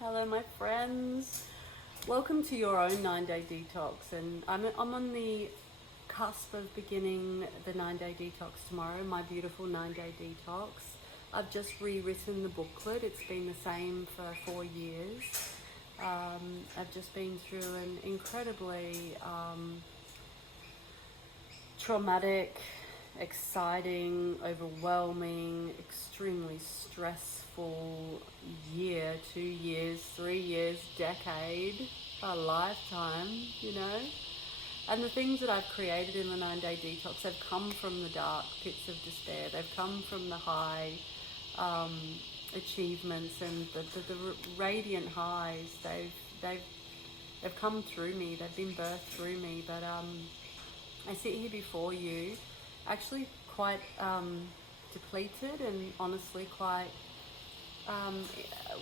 Hello, my friends. Welcome to your own 9-day detox. And I'm on the cusp of beginning the 9-day detox tomorrow, my beautiful 9-day detox. I've just rewritten the booklet. It's been the same for 4 years. I've just been through an incredibly traumatic, exciting, overwhelming, extremely stressful year, 2 years, 3 years, decade, a lifetime, And the things that I've created in the 9-day detox have come from the dark pits of despair. They've come from the high achievements and the radiant highs. They've come through me. They've been birthed through me. But I sit here before you, actually quite depleted and honestly quite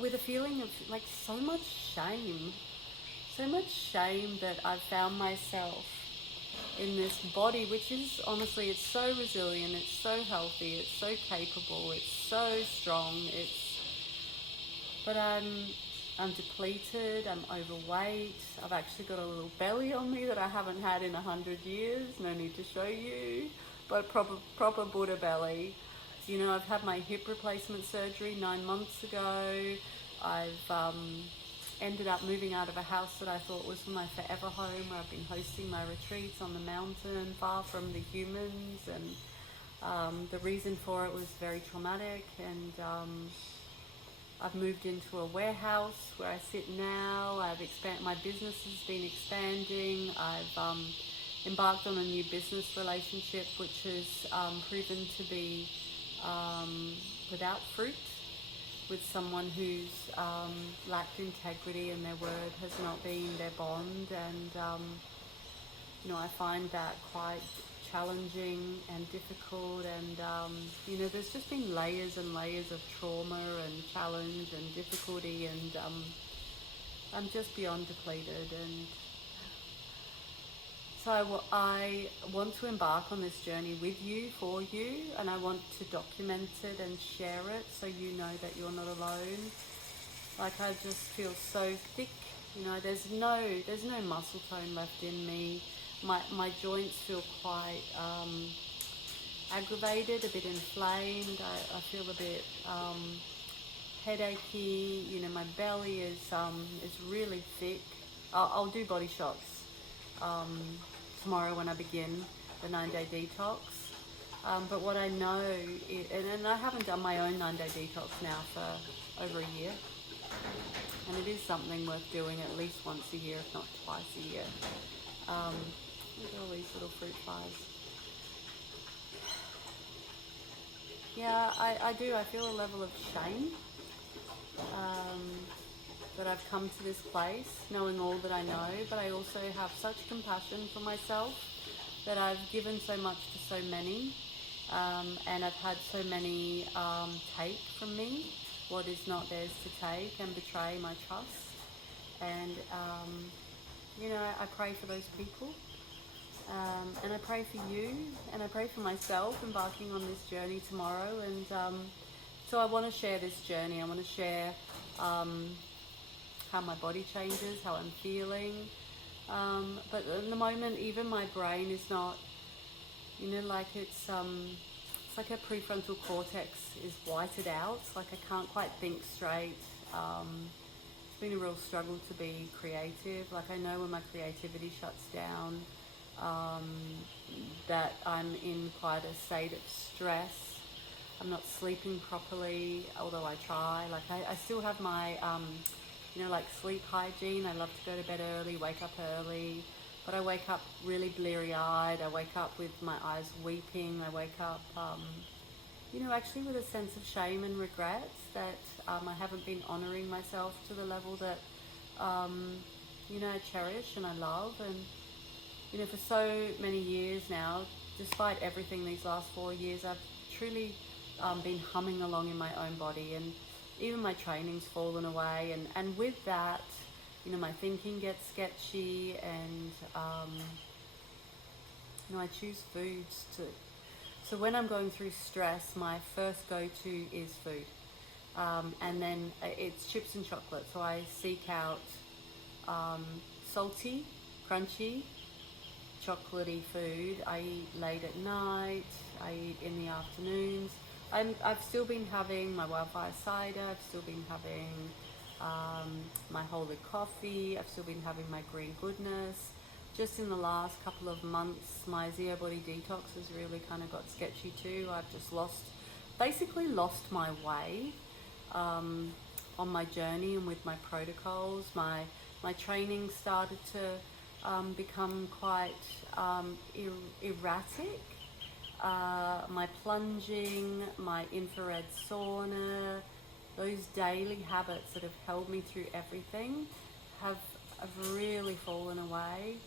with a feeling of like so much shame that I've found myself in this body, which is honestly, it's so resilient, it's so healthy, it's so capable, it's so strong. But I'm depleted, I'm overweight, I've actually got a little belly on me that I haven't had in 100 years, no need to show you, but proper Buddha belly. I've had my hip replacement surgery 9 months ago. I've ended up moving out of a house that I thought was my forever home, where I've been hosting my retreats on the mountain, far from the humans, and the reason for it was very traumatic, and I've moved into a warehouse where I sit now. My business has been expanding. I've embarked on a new business relationship, which has proven to be without fruit, with someone who's lacked integrity, and their word has not been their bond. And I find that quite challenging and difficult, and there's just been layers and layers of trauma and challenge and difficulty, and I'm just beyond depleted. And so I want to embark on this journey with you, for you, and I want to document it and share it so you know that you're not alone. Like, I just feel so thick, there's no muscle tone left in me. My joints feel quite aggravated, a bit inflamed. I feel a bit headachy. My belly is really thick. I'll do body shots tomorrow when I begin the 9-day detox. But what I know is, and I haven't done my own 9-day detox now for over a year, and it is something worth doing at least once a year, if not twice a year. Look at all these little fruit flies. Yeah, I do. I feel a level of shame that I've come to this place knowing all that I know, but I also have such compassion for myself that I've given so much to so many, and I've had so many take from me what is not theirs to take and betray my trust. And I pray for those people. And I pray for you, and I pray for myself embarking on this journey tomorrow. And so I want to share this journey. I want to share how my body changes, how I'm feeling. But at the moment, even my brain is not, it's like a prefrontal cortex is whited out. It's like I can't quite think straight. It's been a real struggle to be creative. Like, I know when my creativity shuts down, that I'm in quite a state of stress. I'm not sleeping properly, although I try. Like, I still have my, like sleep hygiene. I love to go to bed early, wake up early, but I wake up really bleary-eyed. I wake up with my eyes weeping. I wake up, actually with a sense of shame and regret that I haven't been honouring myself to the level that, I cherish and I love. And for so many years now, despite everything these last 4 years, I've truly been humming along in my own body, and even my training's fallen away. And with that, my thinking gets sketchy, and I choose foods to. So when I'm going through stress, my first go-to is food. And then it's chips and chocolate. So I seek out salty, crunchy, chocolatey food. I eat late at night. I eat in the afternoons. I've still been having my wildfire cider. I've still been having my whole wheat coffee. I've still been having my green goodness. Just in the last couple of months, my Zero Body Detox has really kind of got sketchy too. I've just basically lost my way on my journey and with my protocols. My training started to become quite erratic. My plunging, my infrared sauna, those daily habits that have held me through everything have really fallen away.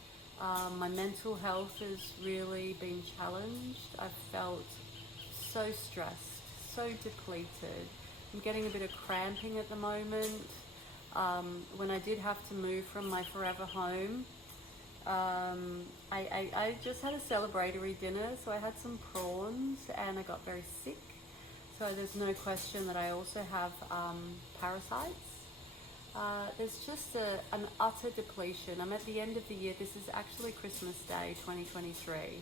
My mental health has really been challenged. I've felt so stressed, so depleted. I'm getting a bit of cramping at the moment. When I did have to move from my forever home, I just had a celebratory dinner, so I had some prawns and I got very sick. So there's no question that I also have parasites. There's just an utter depletion. I'm at the end of the year. This is actually Christmas Day 2023.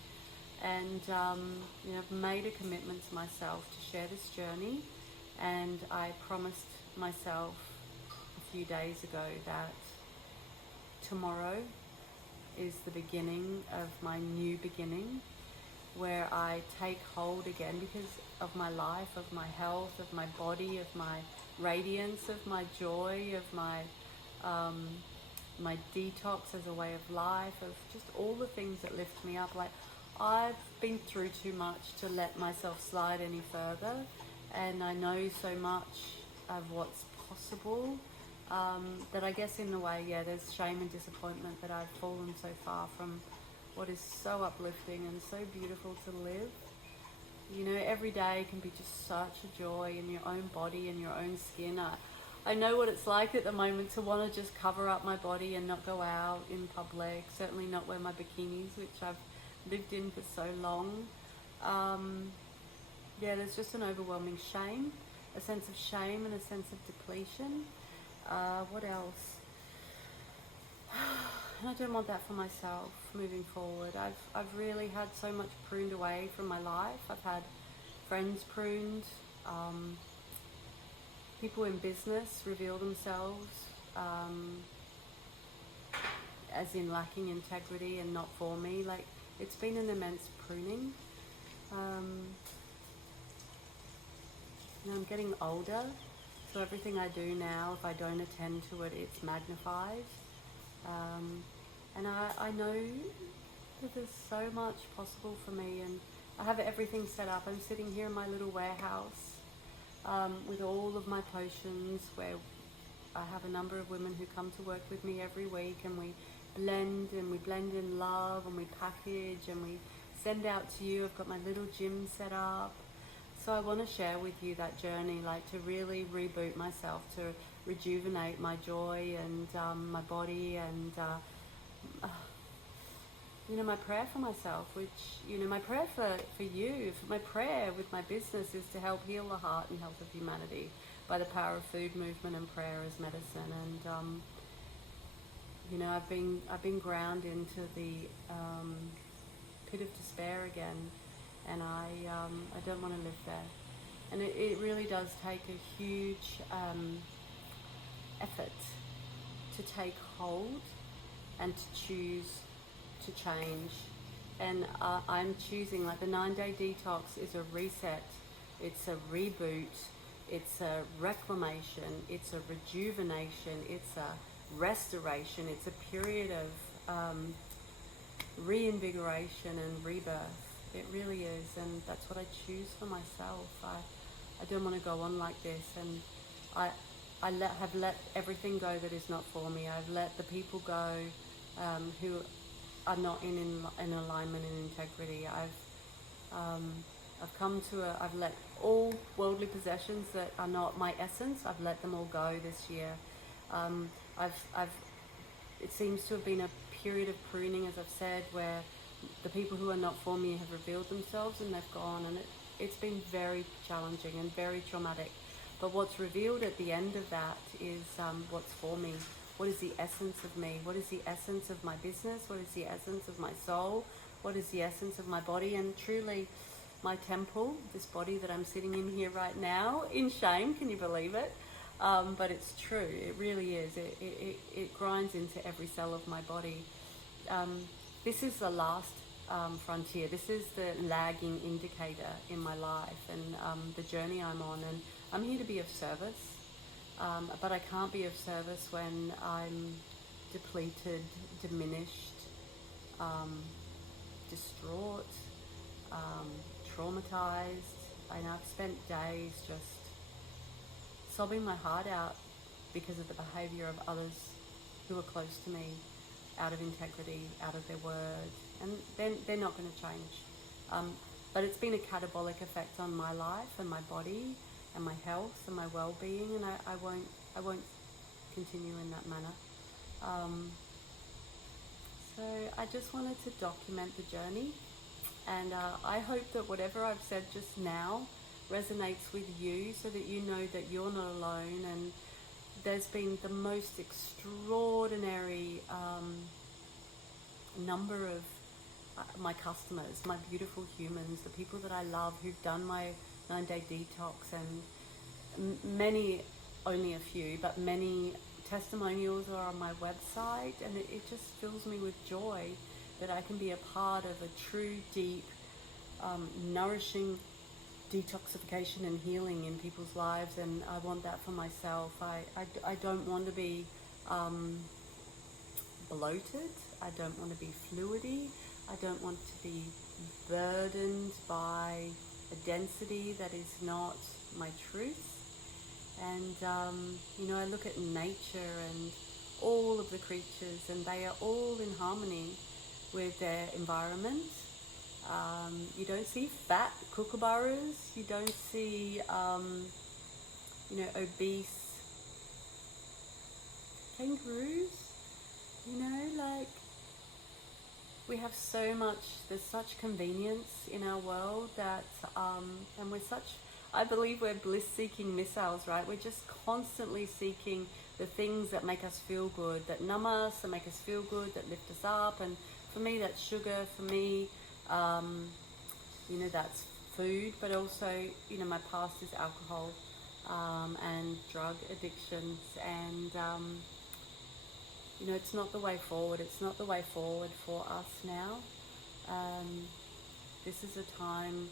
And I've made a commitment to myself to share this journey. And I promised myself a few days ago that tomorrow is the beginning of my new beginning, where I take hold again because of my life, of my health, of my body, of my radiance, of my joy, of my detox as a way of life, of just all the things that lift me up. Like, I've been through too much to let myself slide any further, and I know so much of what's possible that I guess in a way, there's shame and disappointment that I've fallen so far from what is so uplifting and so beautiful to live. You know, every day can be just such a joy in your own body and your own skin. I know what it's like at the moment to want to just cover up my body and not go out in public, certainly not wear my bikinis, which I've lived in for so long. There's just an overwhelming shame, a sense of shame and a sense of depletion. What else? And I don't want that for myself moving forward. I've really had so much pruned away from my life. I've had friends pruned, people in business reveal themselves as in lacking integrity and not for me. Like, it's been an immense pruning. I'm getting older, so everything I do now, if I don't attend to it, it's magnified. And I know that there's so much possible for me, and I have everything set up. I'm sitting here in my little warehouse with all of my potions, where I have a number of women who come to work with me every week, and we blend in love, and we package and we send out to you. I've got my little gym set up. So I want to share with you that journey, like to really reboot myself, to rejuvenate my joy and my body, and my prayer for myself, which, my prayer for you, my prayer with my business is to help heal the heart and health of humanity by the power of food, movement and prayer as medicine. And I've been ground into the pit of despair again, and I don't want to live there. And it really does take a huge effort to take hold and to choose to change. And I'm choosing, like, the 9-day detox is a reset, it's a reboot, it's a reclamation, it's a rejuvenation, it's a restoration, it's a period of reinvigoration and rebirth. It really is, and that's what I choose for myself. I don't want to go on like this, and I have let everything go that is not for me. I've let the people go who are not in alignment and integrity. I've let all worldly possessions that are not my essence. I've let them all go this year. It seems to have been a period of pruning, as I've said, where the people who are not for me have revealed themselves and they've gone, and it's been very challenging and very traumatic. But what's revealed at the end of that is what's for me. What is the essence of me? What is the essence of my business? What is the essence of my soul? What is the essence of my body? And truly, my temple, this body that I'm sitting in here right now, in shame, can you believe it? But it's true, it really is. It grinds into every cell of my body. This is the last frontier. This is the lagging indicator in my life and the journey I'm on. And I'm here to be of service, but I can't be of service when I'm depleted, diminished, distraught, traumatized. And I've spent days just sobbing my heart out because of the behavior of others who are close to me, out of integrity, out of their word, and they're not going to change. But it's been a catabolic effect on my life and my body and my health and my well-being, and I won't continue in that manner. So I just wanted to document the journey, and I hope that whatever I've said just now resonates with you, so that you know that you're not alone. And there's been the most extraordinary number of my customers, my beautiful humans, the people that I love who've done my 9-day detox, and many, only a few, but many testimonials are on my website, and it just fills me with joy that I can be a part of a true, deep, nourishing detoxification and healing in people's lives. And I want that for myself. I don't want to be bloated. I don't want to be fluidy. I don't want to be burdened by a density that is not my truth. And I look at nature and all of the creatures, and they are all in harmony with their environment. You don't see fat kookaburras. You don't see, obese kangaroos. We have so much, there's such convenience in our world that, and I believe we're bliss-seeking missiles, right? We're just constantly seeking the things that make us feel good, that numb us, that make us feel good, that lift us up. And for me, that's sugar. For me, that's food. But also, my past is alcohol and drug addictions. And, it's not the way forward. It's not the way forward for us now. This is a time,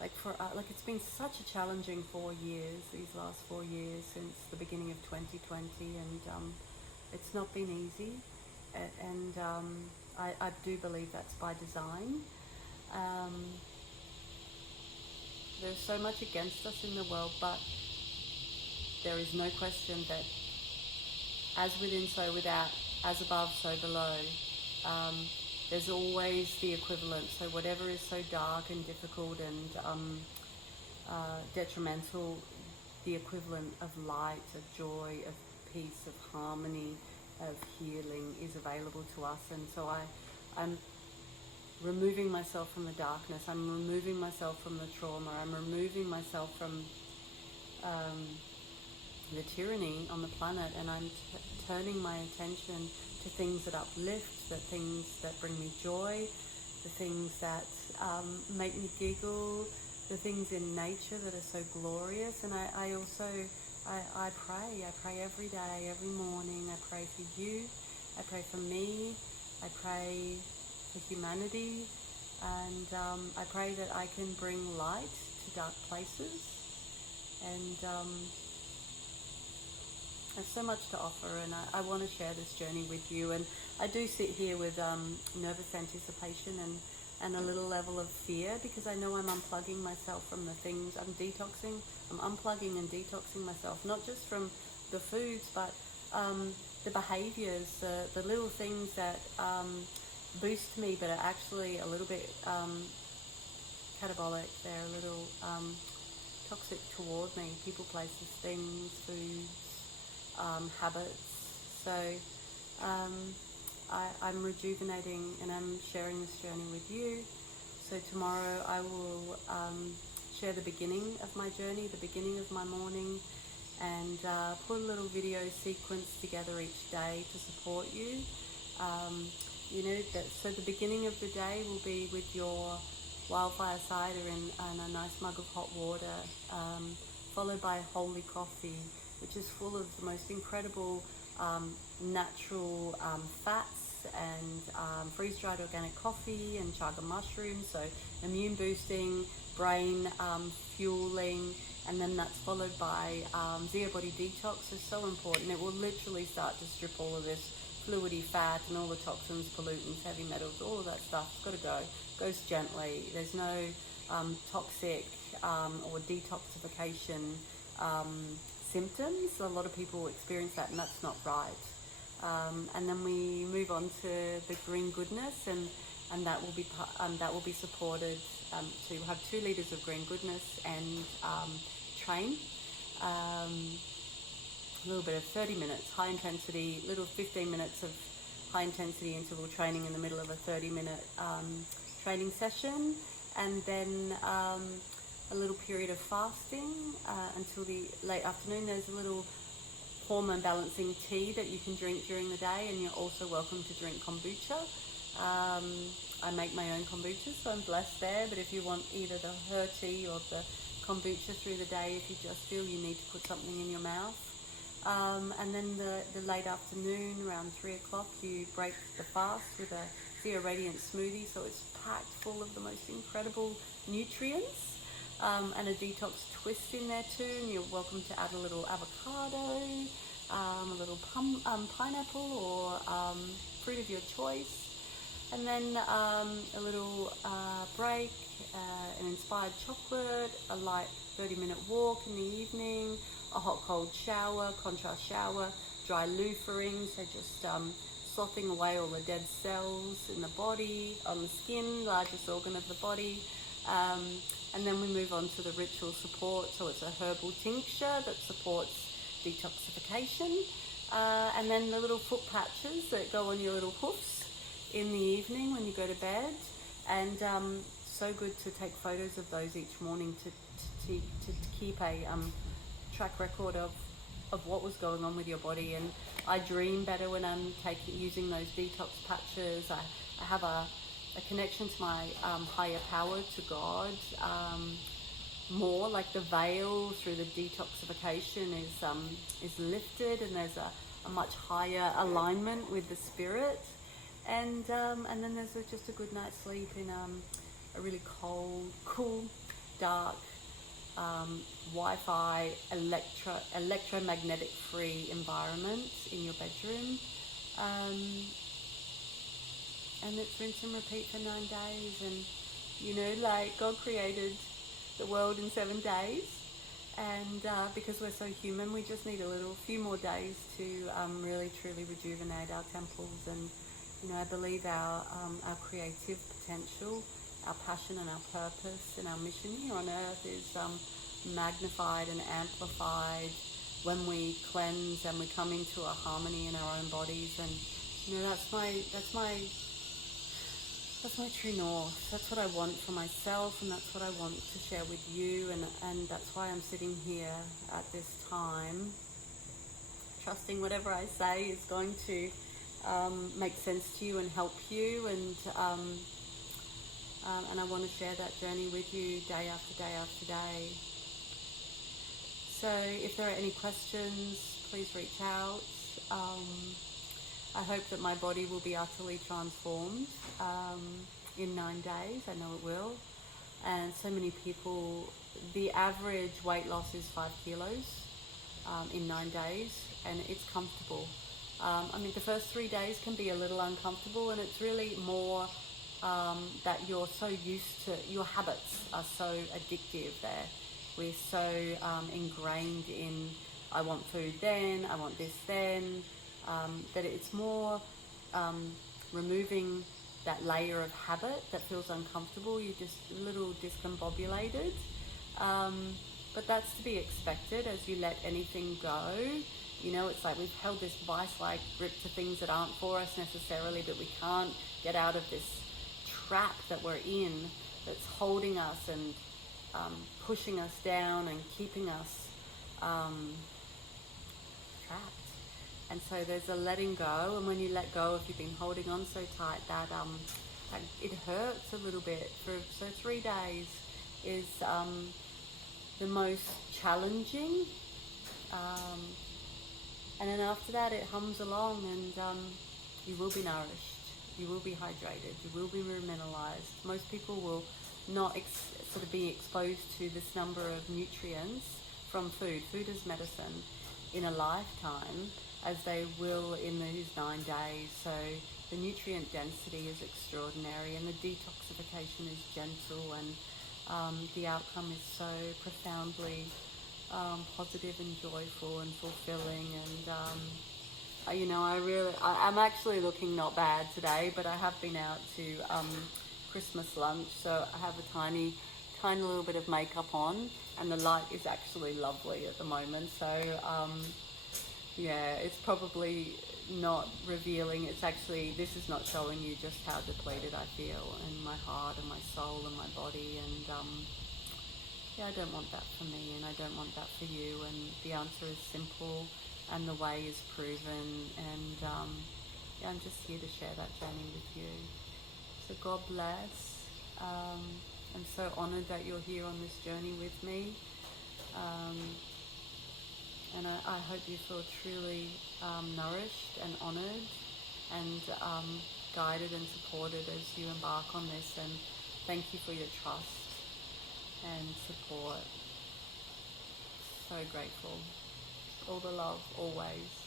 it's been such a challenging 4 years, these last 4 years since the beginning of 2020, and it's not been easy, and I do believe that's by design. There's so much against us in the world, but there is no question that as within, so without, as above, so below. There's always the equivalent. So whatever is so dark and difficult and detrimental, the equivalent of light, of joy, of peace, of harmony, of healing is available to us. And so I'm removing myself from the darkness. I'm removing myself from the trauma. I'm removing myself from the tyranny on the planet, and I'm turning my attention to things that uplift, the things that bring me joy, the things that make me giggle, the things in nature that are so glorious. And I also pray every day, every morning. I pray for you, I pray for me, I pray for humanity, and I pray that I can bring light to dark places. And I have so much to offer, and I want to share this journey with you. And I do sit here with nervous anticipation and a little level of fear, because I know I'm unplugging myself from the things. I'm detoxing. I'm unplugging and detoxing myself, not just from the foods, but the behaviors, the little things that boost me, but are actually a little bit catabolic. They're a little toxic toward me. People, places, things, foods, habits. So I'm rejuvenating, and I'm sharing this journey with you. So tomorrow I will share the beginning of my journey, the beginning of my morning, and put a little video sequence together each day to support you. So the beginning of the day will be with your wildfire cider and a nice mug of hot water, followed by holy coffee, which is full of the most incredible natural fats and freeze-dried organic coffee and chaga mushrooms, so immune boosting, brain fueling, and then that's followed by Zero Body Detox. Is so important. It will literally start to strip all of this fluidy fat and all the toxins, pollutants, heavy metals, all of that stuff. It's got to go. It goes gently. There's no toxic or detoxification symptoms. A lot of people experience that, and that's not right. And then we move on to the green goodness, and that will be supported to have 2 liters of green goodness and train. A little bit of 30 minutes high intensity, little 15 minutes of high intensity interval training in the middle of a 30-minute training session, and then a little period of fasting until the late afternoon. There's a little hormone balancing tea that you can drink during the day, and you're also welcome to drink kombucha. I make my own kombucha, so I'm blessed there, but if you want either the her tea or the kombucha through the day, if you just feel you need to put something in your mouth. And then the late afternoon, around 3 o'clock, you break the fast with a Zero Radiant smoothie, so it's packed full of the most incredible nutrients, and a detox twist in there too, and you're welcome to add a little avocado, a little pineapple or fruit of your choice, and then a little break, an inspired chocolate, a light 30-minute walk in the evening, a hot cold shower, contrast shower, dry loofering, so just sloughing away all the dead cells in the body, on the skin, largest organ of the body. And then we move on to the ritual support, so it's a herbal tincture that supports detoxification, and then the little foot patches that go on your little hoofs in the evening when you go to bed, and so good to take photos of those each morning to keep a track record of what was going on with your body. And I dream better when I'm using those detox patches. I have a connection to my higher power, to God, more like the veil through the detoxification is lifted, and there's a much higher alignment with the spirit, and then there's just a good night's sleep in a really cold, cool, dark, Wi-Fi, electromagnetic free environment in your bedroom, and it's rinse and repeat for 9 days. And like God created the world in 7 days, and because we're so human, we just need a few more days to really truly rejuvenate our temples. And I believe our creative potential, our passion and our purpose and our mission here on earth is magnified and amplified when we cleanse and we come into a harmony in our own bodies. And that's my true north. That's what I want for myself, and that's what I want to share with you, and that's why I'm sitting here at this time, trusting whatever I say is going to make sense to you and help you, and I want to share that journey with you day after day after day. So if there are any questions, please reach out. I hope that my body will be utterly transformed in 9 days. I know it will. And so many people, the average weight loss is 5 kilos in 9 days, and it's comfortable. The first 3 days can be a little uncomfortable, and it's really more that you're so used to, your habits are so addictive there. We're so ingrained in, I want food then, I want this then, that it's more removing that layer of habit that feels uncomfortable. You're just a little discombobulated. But that's to be expected as you let anything go. It's like we've held this vice-like grip to things that aren't for us necessarily, but we can't get out of this trap that we're in that's holding us and pushing us down and keeping us trapped. And so there's a letting go, and when you let go, if you've been holding on so tight, that it hurts a little bit. So 3 days is the most challenging, and then after that it hums along, and you will be nourished, you will be hydrated, you will be remineralized. Most people will not sort of be exposed to this number of nutrients from food as medicine in a lifetime as they will in these 9 days. So the nutrient density is extraordinary, and the detoxification is gentle, and the outcome is so profoundly positive and joyful and fulfilling. And you know, I'm actually looking not bad today, but I have been out to Christmas lunch, so I have a tiny little bit of makeup on, and the light is actually lovely at the moment. So yeah, it's probably not revealing. It's actually, this is not showing you just how depleted I feel in my heart and my soul and my body. And yeah, I don't want that for me, and I don't want that for you. And the answer is simple, and the way is proven. And yeah, I'm just here to share that journey with you. So God bless. I'm so honored that you're here on this journey with me. And I hope you feel truly nourished and honoured and guided and supported as you embark on this. And thank you for your trust and support. So grateful. All the love, always.